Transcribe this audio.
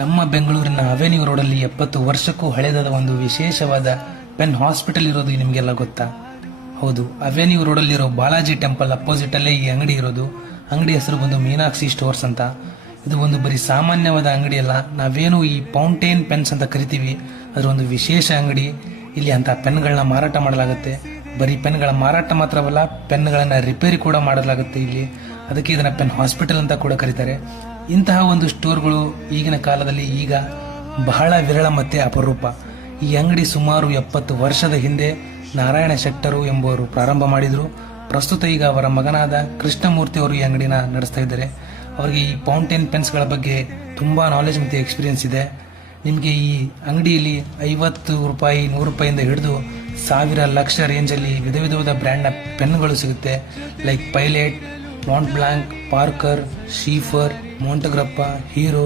ನಮ್ಮ ಬೆಂಗಳೂರಿನ ಅವೆನ್ಯೂ ರೋಡಲ್ಲಿ 70 ವರ್ಷಕ್ಕೂ ಹಳೆದಾದ ಒಂದು ವಿಶೇಷವಾದ ಪೆನ್ ಹಾಸ್ಪಿಟಲ್ ಇರೋದು ನಿಮಗೆಲ್ಲ ಗೊತ್ತಾ? ಹೌದು, ಅವೆನ್ಯೂ ರೋಡಲ್ಲಿರೋ ಬಾಲಾಜಿ ಟೆಂಪಲ್ ಅಪೋಸಿಟ್ ಅಲ್ಲೇ ಈ ಅಂಗಡಿ ಇರೋದು. ಅಂಗಡಿ ಹೆಸರು ಬಂದು ಮೀನಾಕ್ಷಿ ಸ್ಟೋರ್ಸ್ ಅಂತ. ಇದು ಒಂದು ಬರೀ ಸಾಮಾನ್ಯವಾದ ಅಂಗಡಿ ಅಲ್ಲ, ನಾವೇನು ಈ ಫೌಂಟೇನ್ ಪೆನ್ಸ್ ಅಂತ ಕರಿತೀವಿ ಅದರ ಒಂದು ವಿಶೇಷ ಅಂಗಡಿ. ಇಲ್ಲಿ ಅಂತ ಪೆನ್ಗಳನ್ನ ಮಾರಾಟ ಮಾಡಲಾಗುತ್ತೆ. ಬರೀ ಪೆನ್ಗಳ ಮಾರಾಟ ಮಾತ್ರವಲ್ಲ, ಪೆನ್ಗಳನ್ನ ರಿಪೇರಿ ಕೂಡ ಮಾಡಲಾಗುತ್ತೆ ಇಲ್ಲಿ. ಅದಕ್ಕೆ ಇದನ್ನ ಪೆನ್ ಹಾಸ್ಪಿಟಲ್ ಅಂತ ಕೂಡ ಕರೀತಾರೆ. ಇಂತಹ ಒಂದು ಸ್ಟೋರ್ಗಳು ಈಗಿನ ಕಾಲದಲ್ಲಿ ಈಗ ಬಹಳ ವಿರಳ ಮತ್ತೆ ಅಪರೂಪ. ಈ ಅಂಗಡಿ ಸುಮಾರು 70 ವರ್ಷದ ಹಿಂದೆ ನಾರಾಯಣ ಶೆಟ್ಟರು ಎಂಬುವರು ಪ್ರಾರಂಭ ಮಾಡಿದ್ರು. ಪ್ರಸ್ತುತ ಈಗ ಅವರ ಮಗನಾದ ಕೃಷ್ಣಮೂರ್ತಿ ಅವರು ಈ ಅಂಗಡಿನ ನಡೆಸ್ತಾ ಇದ್ದಾರೆ. ಅವರಿಗೆ ಈ ಫೌಂಟೇನ್ ಪೆನ್ಸ್ಗಳ ಬಗ್ಗೆ ತುಂಬಾ ನಾಲೆಜ್ ಮತ್ತು ಎಕ್ಸ್ಪೀರಿಯನ್ಸ್ ಇದೆ. ನಿಮಗೆ ಈ ಅಂಗಡಿಯಲ್ಲಿ 50 ರೂಪಾಯಿ 100 ರೂಪಾಯಿಂದ ಹಿಡಿದು 1000 ಲಕ್ಷ ರೇಂಜಲ್ಲಿ ವಿಧ ವಿಧವಾದ ಬ್ರ್ಯಾಂಡ್ನ ಪೆನ್ಗಳು ಸಿಗುತ್ತೆ. Like Pilot, Mont Blanc, Parker, Sheaffer, Montegrappa, hero